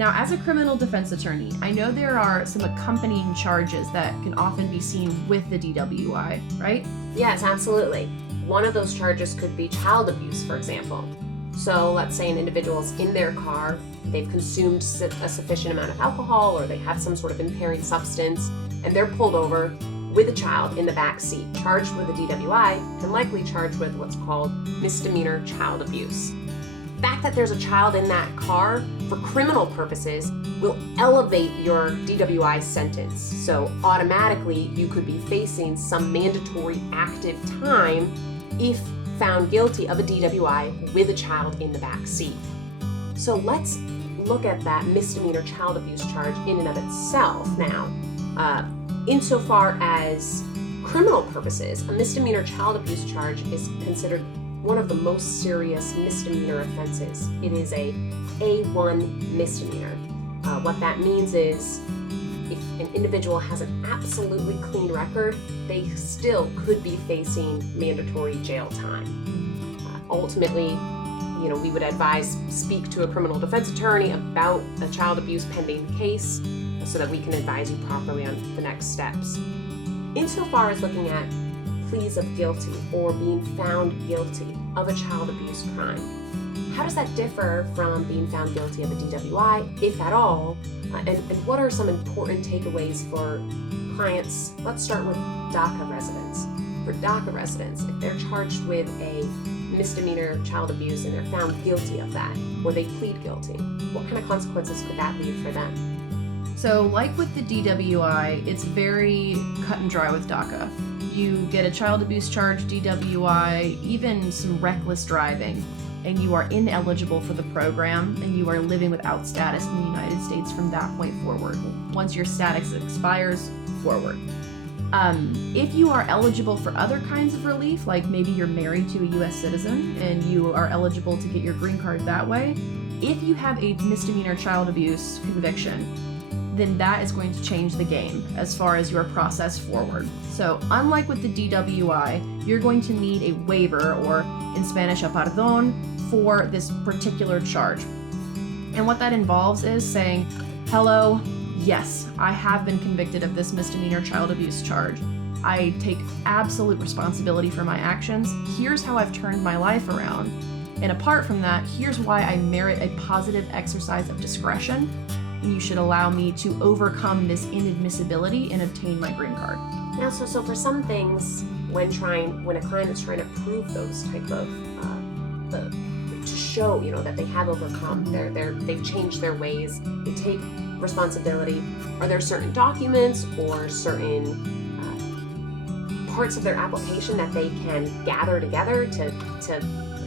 Now, as a criminal defense attorney, I know there are some accompanying charges that can often be seen with the DWI, right? Yes, absolutely. One of those charges could be child abuse, for example. So let's say an individual's in their car, they've consumed a sufficient amount of alcohol, or they have some sort of impairing substance, and they're pulled over with a child in the back seat, charged with a DWI, and likely charged with what's called misdemeanor child abuse. The fact that there's a child in that car for criminal purposes will elevate your DWI sentence. So automatically you could be facing some mandatory active time if found guilty of a DWI with a child in the back seat. So let's look at that misdemeanor child abuse charge in and of itself now. Insofar as criminal purposes, a misdemeanor child abuse charge is considered one of the most serious misdemeanor offenses. It is a A1 misdemeanor. What that means is if an individual has an absolutely clean record, they still could be facing mandatory jail time. Ultimately, we would advise speak to a criminal defense attorney about a child abuse pending case so that we can advise you properly on the next steps. Insofar as looking at pleas of guilty or being found guilty of a child abuse crime, how does that differ from being found guilty of a DWI, if at all? And what are some important takeaways for clients? Let's start with DACA residents. For DACA residents, if they're charged with a misdemeanor child abuse and they're found guilty of that, or they plead guilty, what kind of consequences could that leave for them? So like with the DWI, it's very cut and dry with DACA. You get a child abuse charge, DWI, even some reckless driving, and you are ineligible for the program, and you are living without status in the United States from that point forward. Once your status expires, forward. If you are eligible for other kinds of relief, like maybe you're married to a U.S. citizen and you are eligible to get your green card that way, if you have a misdemeanor child abuse conviction, then that is going to change the game as far as your process forward. So unlike with the DWI, you're going to need a waiver, or in Spanish, a pardon, for this particular charge. And what that involves is saying, hello, yes, I have been convicted of this misdemeanor child abuse charge. I take absolute responsibility for my actions. Here's how I've turned my life around. And apart from that, here's why I merit a positive exercise of discretion. And you should allow me to overcome this inadmissibility and obtain my green card. Now, so for some things, when a client is trying to prove those type of, to show, that they have overcome, they've changed their ways, they take responsibility, are there certain documents or certain parts of their application that they can gather together to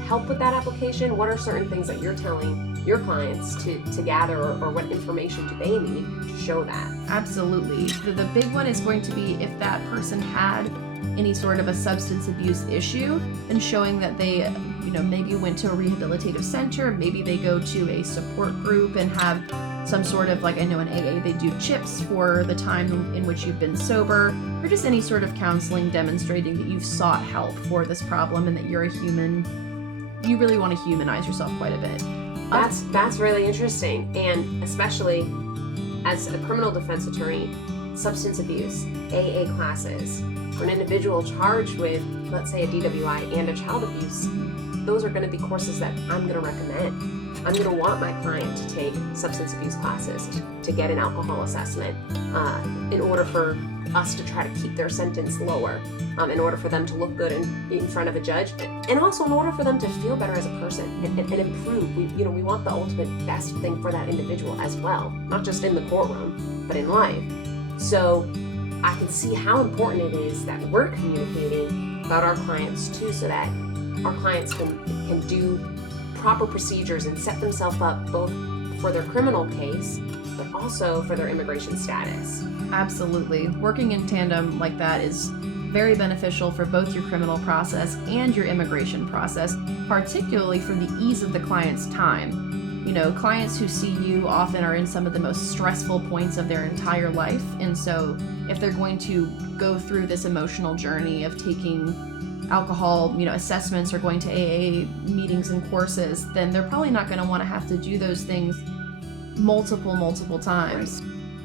help with that application? What are certain things that you're telling your clients to gather, or what information do they need to show that? Absolutely. The big one is going to be if that person had any sort of a substance abuse issue, and showing that they, maybe went to a rehabilitative center, maybe they go to a support group and have some sort of, like I know in AA they do chips for the time in which you've been sober, or just any sort of counseling demonstrating that you've sought help for this problem and that you're a human. You really want to humanize yourself quite a bit. That's really interesting, and especially as a criminal defense attorney, substance abuse, AA classes, for an individual charged with, let's say, a DWI and a child abuse, those are going to be courses that I'm going to recommend. I'm going to want my client to take substance abuse classes, to get an alcohol assessment, in order for us to try to keep their sentence lower, in order for them to look good in front of a judge, and also in order for them to feel better as a person and improve. We want the ultimate best thing for that individual as well, not just in the courtroom, but in life. So I can see how important it is that we're communicating about our clients too, so that our clients can do proper procedures and set themselves up both for their criminal case, but also for their immigration status. Absolutely. Working in tandem like that is very beneficial for both your criminal process and your immigration process, particularly for the ease of the client's time. Clients who see you often are in some of the most stressful points of their entire life, and so if they're going to go through this emotional journey of taking alcohol, assessments, or going to AA meetings and courses, then they're probably not going to want to have to do those things multiple times.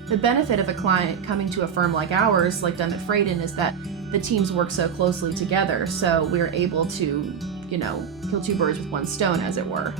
The benefit of a client coming to a firm like ours, like Dummit Fradin, is that the teams work so closely together, so we're able to, kill two birds with one stone, as it were.